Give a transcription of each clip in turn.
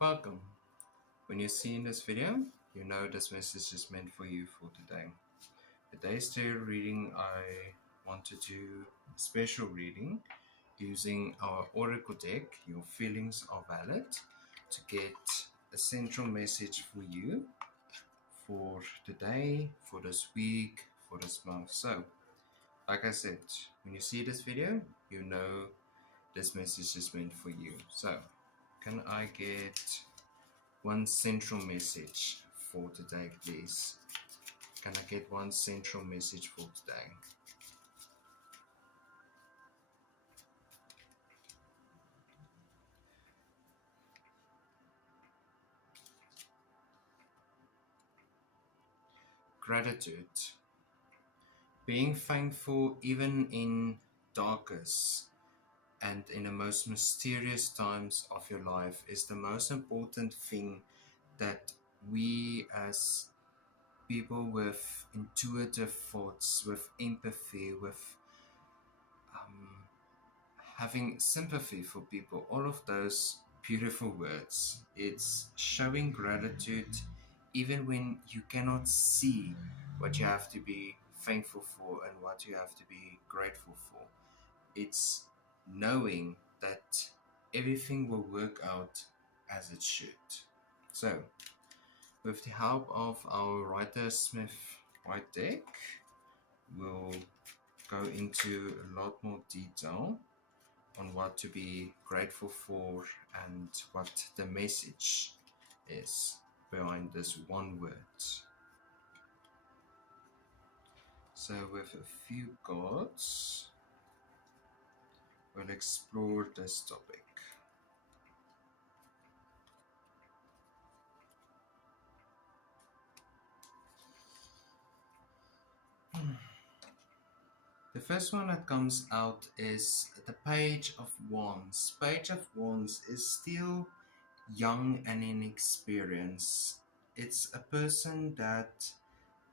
Welcome. When you're seeing this video, you know this message is meant for you for today. Today's tarot reading, I want to do a special reading using our oracle deck. Your feelings are valid to get a central message for you for today, for this week, for this month. So, like I said, when you see this video, you know this message is meant for you. So, can I get one central message for today, please? Can I get one central message for today? Gratitude. Being thankful even in darkest and in the most mysterious times of your life is the most important thing that we as people with intuitive thoughts, with empathy, with having sympathy for people, all of those beautiful words. It's showing gratitude even when you cannot see what you have to be thankful for and what you have to be grateful for. It's knowing that everything will work out as it should. So, with the help of our Rider-Waite Smith white deck, we'll go into a lot more detail on what to be grateful for and what the message is behind this one word. So with a few cards, we'll explore this topic. The first one that comes out is the Page of Wands. Page of Wands is still young and inexperienced. It's a person that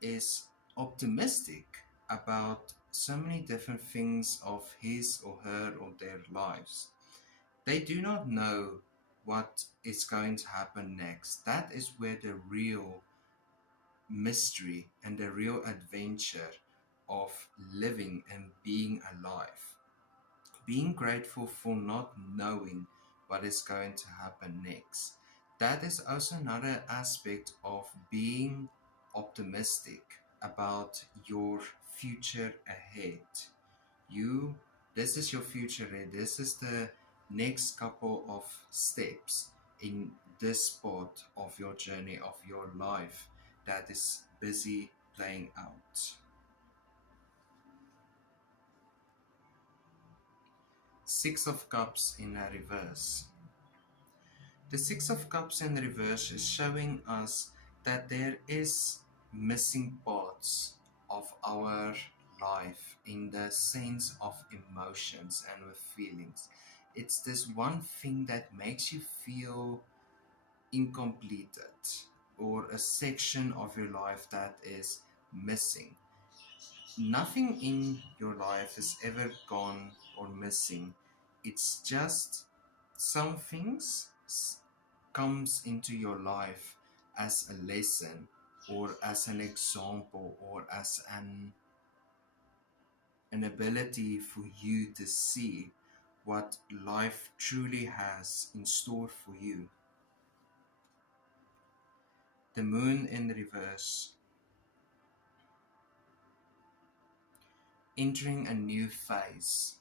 is optimistic about so many different things of his or her or their lives. They do not know what is going to happen next. That is where the real mystery and the real adventure of living and being alive. Being grateful for not knowing what is going to happen next. That is also another aspect of being optimistic about your future ahead. This is your future ahead. This is the next couple of steps in this part of your journey, of your life that is busy playing out. Six of Cups in a reverse. The Six of Cups in reverse is showing us that there is missing parts of our life in the sense of emotions and with feelings. It's this one thing that makes you feel incompleted, or a section of your life that is missing. Nothing in your life is ever gone or missing. It's just some things comes into your life as a lesson or as an example or as an ability for you to see what life truly has in store for you. The Moon in reverse. Entering a new phase.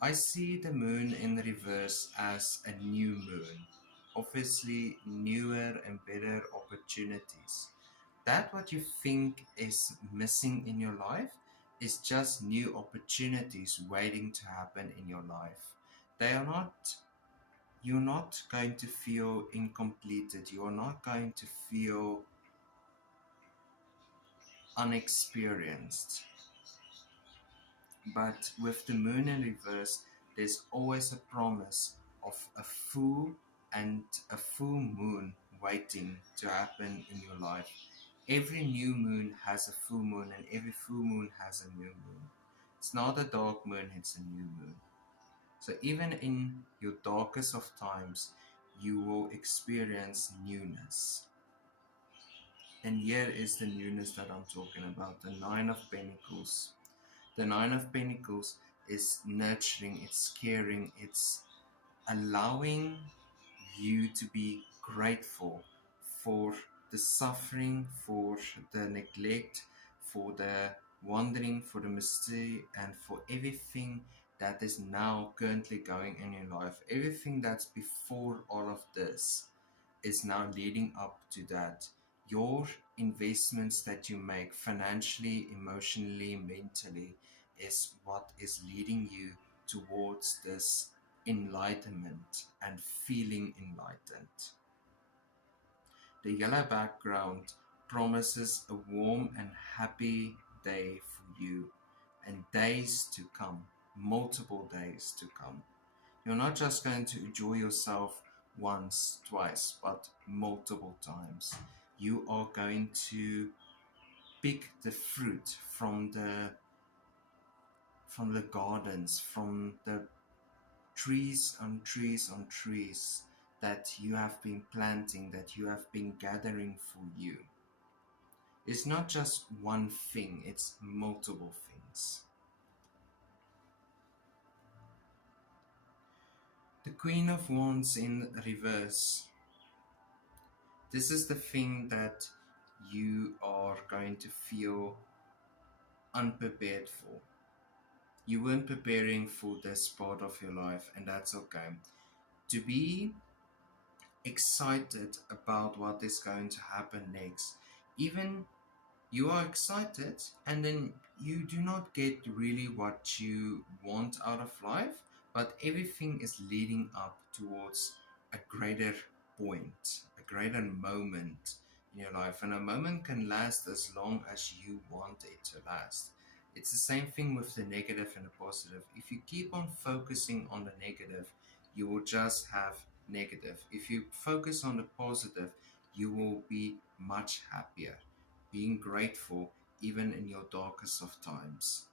I see the Moon in reverse as a new moon. Obviously, newer and better opportunities. That what you think is missing in your life is just new opportunities waiting to happen in your life. You're not going to feel incompleted. You're not going to feel unexperienced. But with the Moon in reverse, there's always a promise of a full moon waiting to happen in your life. Every new moon has a full moon, and every full moon has a new moon. It's not a dark moon, it's a new moon. So even in your darkest of times, you will experience newness. And here is the newness that I'm talking about, the Nine of Pentacles. The Nine of Pentacles is nurturing, it's caring, it's allowing you to be grateful for the suffering, for the neglect, for the wandering, for the mystery, and for everything that is now currently going in your life. Everything that's before all of this is now leading up to that. Your investments that you make financially, emotionally, mentally is what is leading you towards this enlightenment and feeling enlightened. The yellow background promises a warm and happy day for you and days to come, multiple days to come. You're not just going to enjoy yourself once, twice, but multiple times. You are going to pick the fruit from the gardens, from the trees on trees on trees that you have been planting, that you have been gathering for you. It's not just one thing, it's multiple things. The Queen of Wands in reverse. This is the thing that you are going to feel unprepared for. You weren't preparing for this part of your life, and that's okay. To be excited about what is going to happen next, even you are excited and then you do not get really what you want out of life, but everything is leading up towards a greater point, a greater moment in your life. And a moment can last as long as you want it to last. It's the same thing with the negative and the positive. If you keep on focusing on the negative, you will just have negative. If you focus on the positive, you will be much happier, being grateful even in your darkest of times.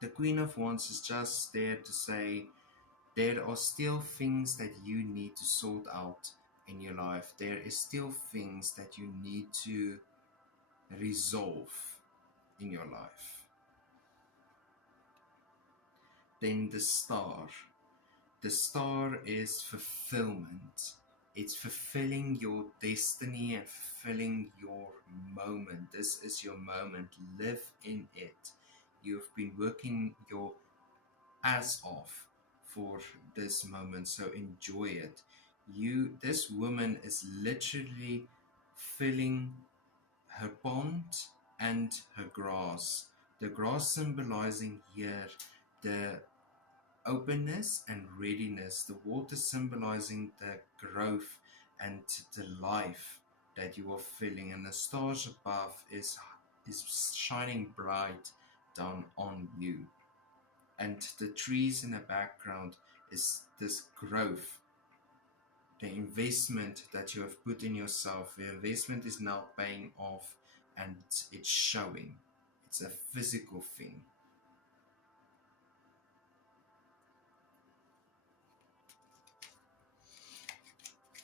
The Queen of Wands is just there to say there are still things that you need to sort out in your life. There is still things that you need to resolve in your life. Then the Star. The Star is fulfillment. It's fulfilling your destiny and fulfilling your moment. This is your moment. Live in it. You've been working your ass off for this moment, so enjoy it. This woman is literally filling her pond and her grass. The grass symbolizing here the openness and readiness, the water symbolizing the growth and the life that you are feeling, and the stars above is shining bright down on you, and the trees in the background is this growth, the investment that you have put in yourself. The investment is now paying off and it's showing. It's a physical thing.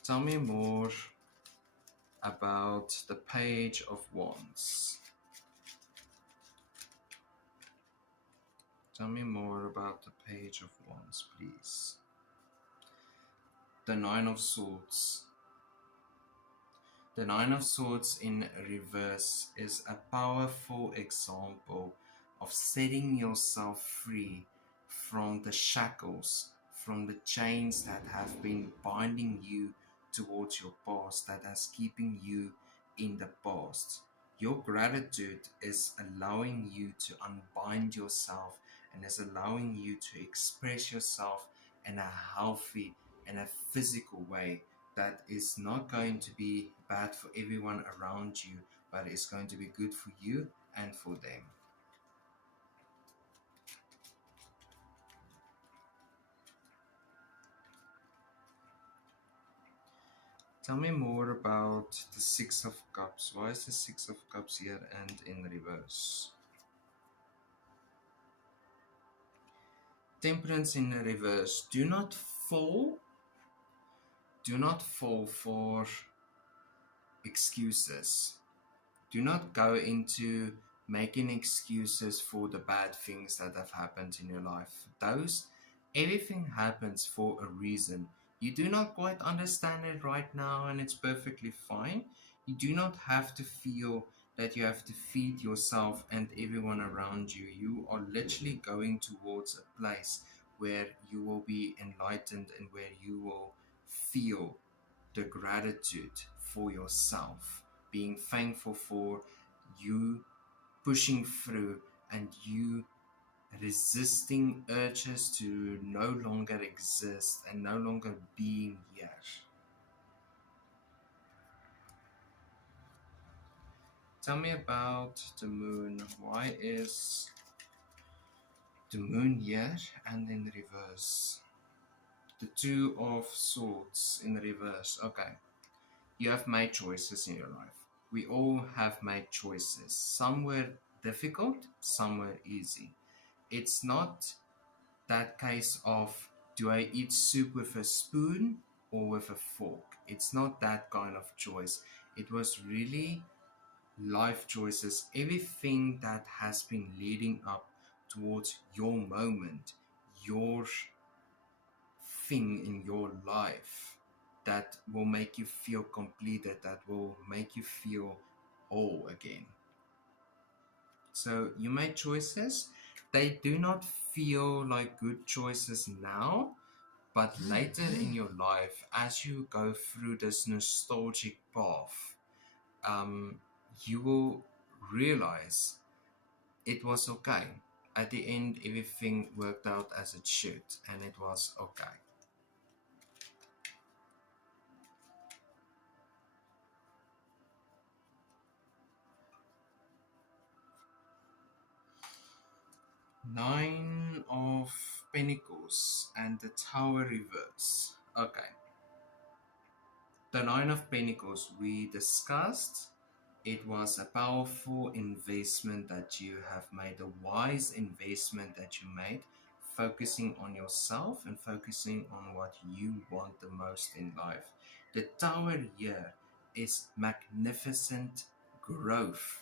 Tell me more about the Page of Wands. Tell me more about the Page of Wands, please. The Nine of Swords. The Nine of Swords in reverse is a powerful example of setting yourself free from the shackles, from the chains that have been binding you towards your past, that has keeping you in the past. Your gratitude is allowing you to unbind yourself and is allowing you to express yourself in a healthy and a physical way that is not going to be bad for everyone around you, but it's going to be good for you and for them. Tell me more about the Six of Cups. Why is the Six of Cups here and in reverse? Temperance in reverse. Do not fall Do not fall for excuses. Do not go into making excuses for the bad things that have happened in your life. Everything happens for a reason. You do not quite understand it right now, and it's perfectly fine. You do not have to feel that you have to feed yourself and everyone around you. You are literally going towards a place where you will be enlightened and where you will feel the gratitude for yourself, being thankful for you pushing through and you resisting urges to no longer exist and no longer being here. Tell me about the moon. Why is the moon here and in reverse? The two of swords in reverse. Okay. You have made choices in your life. We all have made choices. Some were difficult, some were easy. It's not that case of do I eat soup with a spoon or with a fork? It's not that kind of choice. It was really life choices, everything that has been leading up towards your moment, your thing in your life that will make you feel completed, that will make you feel whole again. So you made choices. They do not feel like good choices now, but later in your life, as you go through this nostalgic path, you will realize it was okay. At the end, everything worked out as it should, and it was okay. Nine of Pentacles and the Tower reverse. Okay. The Nine of Pentacles we discussed. It was a powerful investment that you have made, a wise investment that you made, focusing on yourself and focusing on what you want the most in life. The Tower here is magnificent growth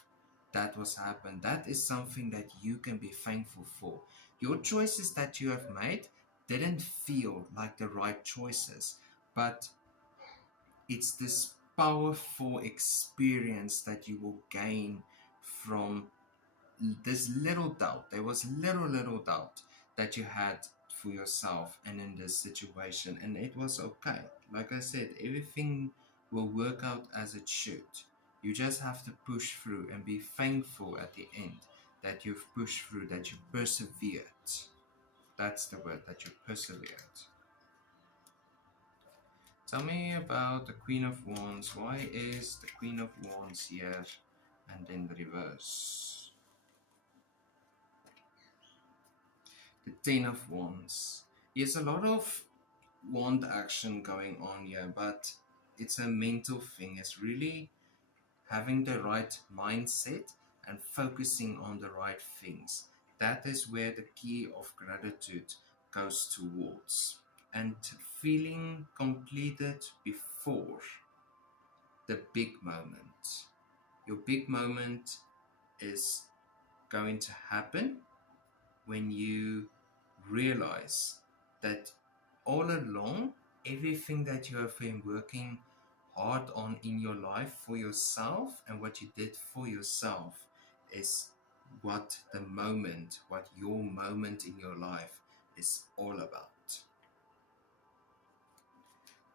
that was happened. That is something that you can be thankful for. Your choices that you have made didn't feel like the right choices, but it's this powerful experience that you will gain from this little doubt. There was little doubt that you had for yourself and in this situation, and it was okay. Like I said, everything will work out as it should. You just have to push through and be thankful at the end that you've pushed through, that you persevered. That's the word, that you persevered. Tell me about the Queen of Wands. Why is the Queen of Wands here and in reverse? The Ten of Wands. There's a lot of wand action going on here, but it's a mental thing. It's really having the right mindset and focusing on the right things. That is where the key of gratitude goes towards. And feeling completed before the big moment. Your big moment is going to happen when you realize that all along, everything that you have been working hard on in your life for yourself and what you did for yourself is what your moment in your life is all about.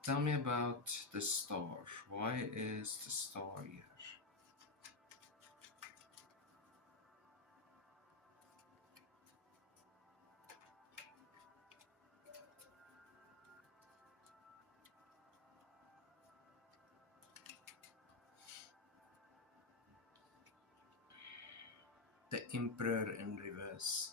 Tell me about the star. Why is the star here? The Emperor in reverse.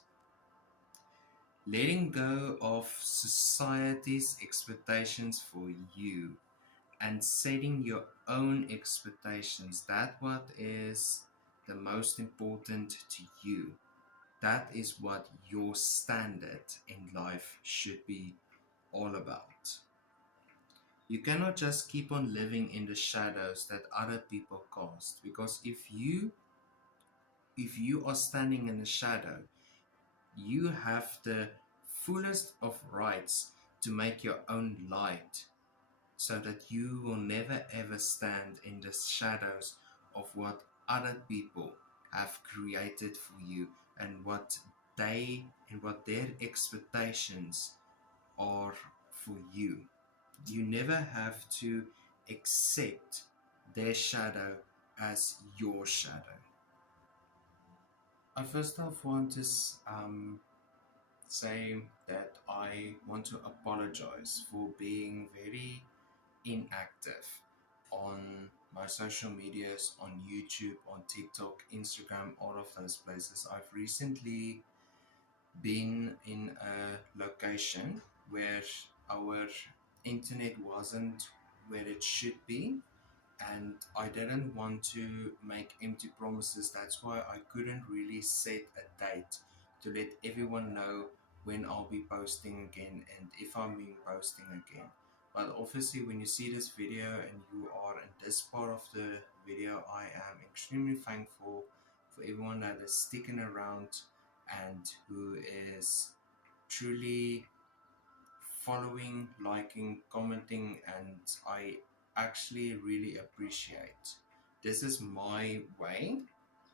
Letting go of society's expectations for you and setting your own expectations. That what is the most important to you. That is what your standard in life should be all about. You cannot just keep on living in the shadows that other people cast, because if you are standing in the shadow, you have the fullest of rights to make your own light, so that you will never ever stand in the shadows of what other people have created for you, and what their expectations are for you. You never have to accept their shadow as your shadow. I first off want to say that I want to apologize for being very inactive on my social medias, on YouTube, on TikTok, Instagram, all of those places. I've recently been in a location where our internet wasn't where it should be, and I didn't want to make empty promises. That's why I couldn't really set a date to let everyone know when I'll be posting again and if I'm being posting again. But obviously, when you see this video and you are in this part of the video, I am extremely thankful for everyone that is sticking around and who is truly following, liking, commenting, and I actually really appreciate. This is my way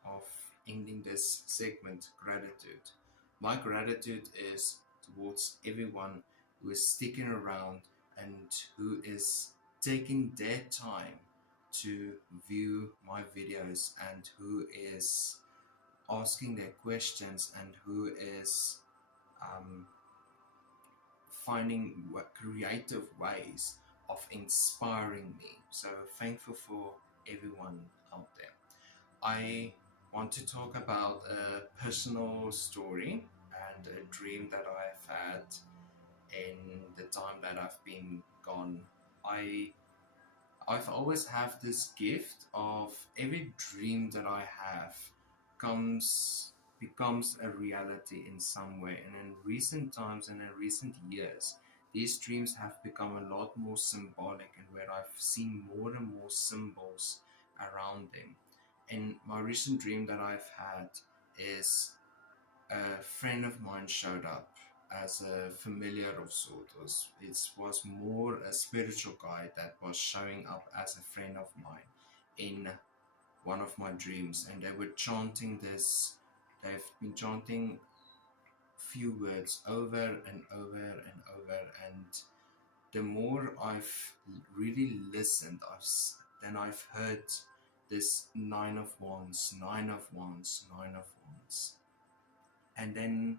of ending this segment, gratitude. My gratitude is towards everyone who is sticking around and who is taking their time to view my videos and who is asking their questions and who is um, finding creative ways of inspiring me. So thankful for everyone out there. I want to talk about a personal story and a dream that I've had in the time that I've been gone. I've always have this gift of every dream that I have comes becomes a reality in some way. And in recent times and in recent years, these dreams have become a lot more symbolic, and where I've seen more and more symbols around them. And my recent dream that I've had is a friend of mine showed up as a familiar of sorts. It was more a spiritual guide that was showing up as a friend of mine in one of my dreams, and they were chanting this. They've been chanting few words over and over and over, and the more I've really listened, then I've heard this nine of wands, nine of wands, nine of wands. And then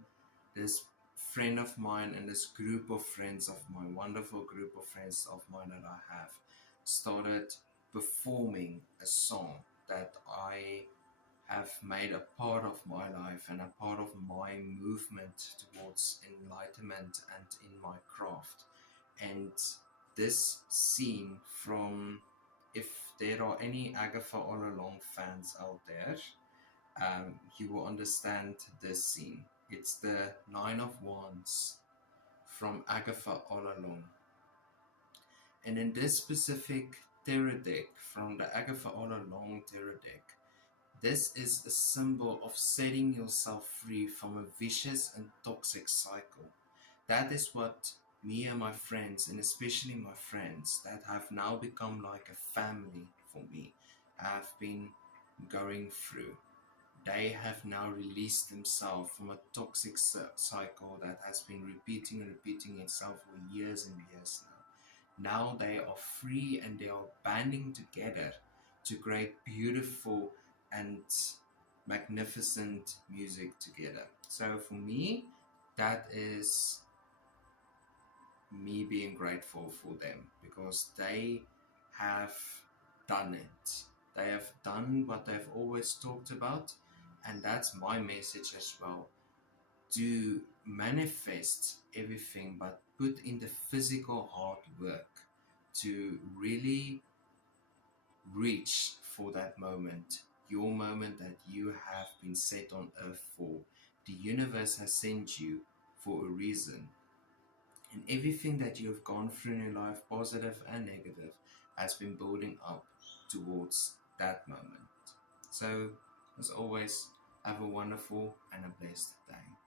this friend of mine and this group of friends of mine, wonderful group of friends of mine that I have, started performing a song that I have made a part of my life and a part of my movement towards enlightenment and in my craft. And this scene from, if there are any Agatha All Along fans out there, you will understand this scene. It's the Nine of Wands from Agatha All Along. And in this specific tarot deck, from the Agatha All Along tarot deck, this is a symbol of setting yourself free from a vicious and toxic cycle. That is what me and my friends, and especially my friends that have now become like a family for me, have been going through. They have now released themselves from a toxic cycle that has been repeating and repeating itself for years and years now. Now they are free and they are banding together to create beautiful and magnificent music together. So for me, that is me being grateful for them, because they have done it. They have done what they've always talked about, and that's my message as well. To manifest everything, but put in the physical hard work to really reach for that moment, your moment that you have been set on earth for. The universe has sent you for a reason. And everything that you have gone through in your life, positive and negative, has been building up towards that moment. So, as always, have a wonderful and a blessed day.